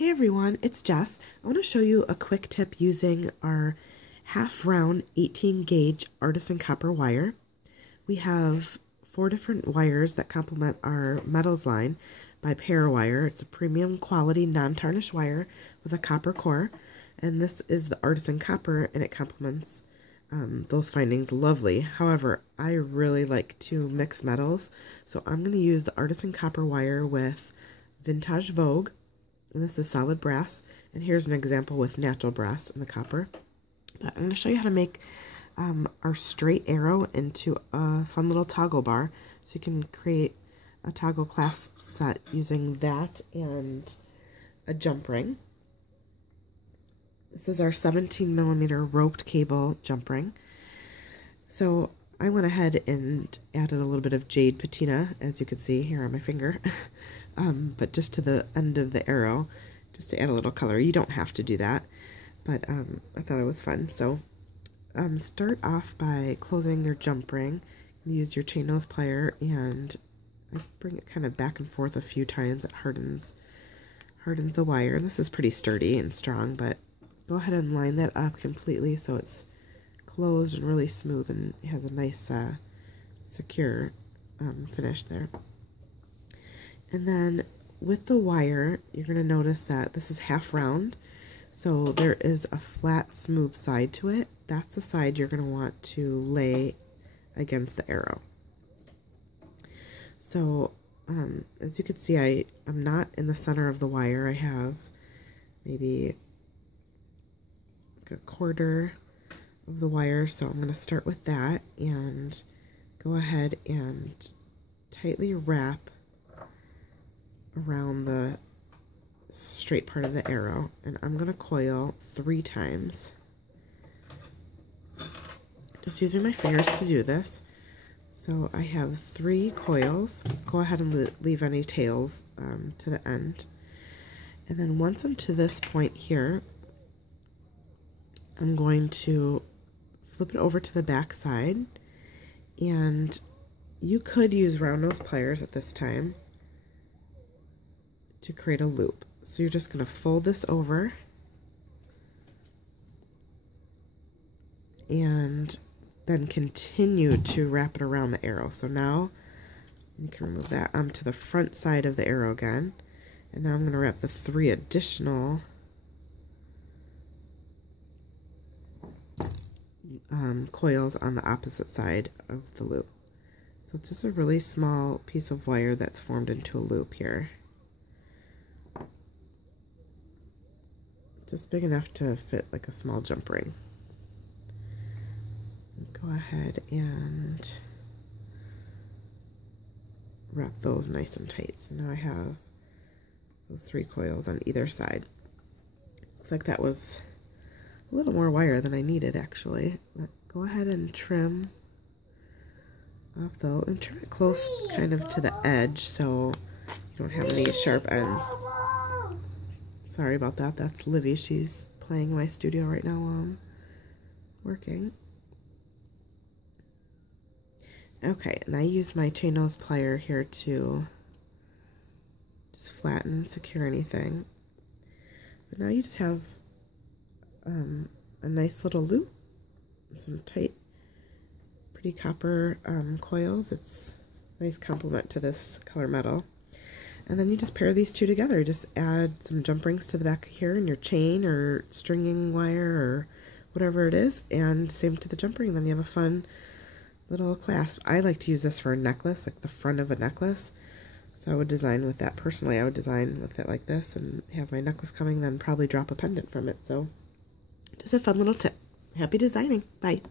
Hey everyone, it's Jess. I want to show you a quick tip using our half round 18 gauge artisan copper wire. We have 4 different wires that complement our metals line by Parawire. It's a premium quality non-tarnished wire with a copper core, and this is the artisan copper and it complements those findings lovely. However, I really like to mix metals, so I'm going to use the artisan copper wire with Vintage Vogue. And this is solid brass, and here's an example with natural brass in the copper. But I'm going to show you how to make our straight arrow into a fun little toggle bar, so you can create a toggle clasp set using that and a jump ring. This is our 17mm roped cable jump ring. So I went ahead and added a little bit of jade patina, as you can see here on my finger, but just to the end of the arrow, just to add a little color. You don't have to do that, but I thought it was fun. So start off by closing your jump ring. Use your chain nose plier, and I bring it kind of back and forth a few times. It hardens the wire. This is pretty sturdy and strong, but go ahead and line that up completely so it's closed and really smooth and has a nice secure finish there. And then with the wire, you're going to notice that this is half round, so there is a flat smooth side to it. That's the side you're going to want to lay against the arrow. So as you can see, I'm not in the center of the wire. I have maybe like a quarter of the wire, so I'm going to start with that and go ahead and tightly wrap around the straight part of the arrow, and I'm going to coil 3 times. Just using my fingers to do this. So I have 3 coils. Go ahead and leave any tails to the end. And then once I'm to this point here, I'm going to flip it over to the back side, and you could use round nose pliers at this time to create a loop. So you're just going to fold this over and then continue to wrap it around the arrow. So now you can remove that. I'm to the front side of the arrow again, and now I'm going to wrap the 3 additional coils on the opposite side of the loop. So it's just a really small piece of wire that's formed into a loop here. Just big enough to fit like a small jump ring. Go ahead and wrap those nice and tight. So now I have those 3 coils on either side. Looks like that was a little more wire than I needed actually. But go ahead and trim off though, and trim it close kind of to the edge so you don't have any sharp ends. Sorry about that. That's Livy. She's playing in my studio right now while I'm working. Okay, and I use my chain nose plier here to just flatten and secure anything. But now you just have a nice little loop, some tight, pretty copper coils. It's a nice complement to this color metal. And then you just pair these 2 together. Just add some jump rings to the back here in your chain or stringing wire or whatever it is, and same to the jump ring. Then you have a fun little clasp. I like to use this for a necklace, like the front of a necklace. So I would design with that. Personally, I would design with it like this and have my necklace coming, then probably drop a pendant from it. So just a fun little tip. Happy designing. Bye.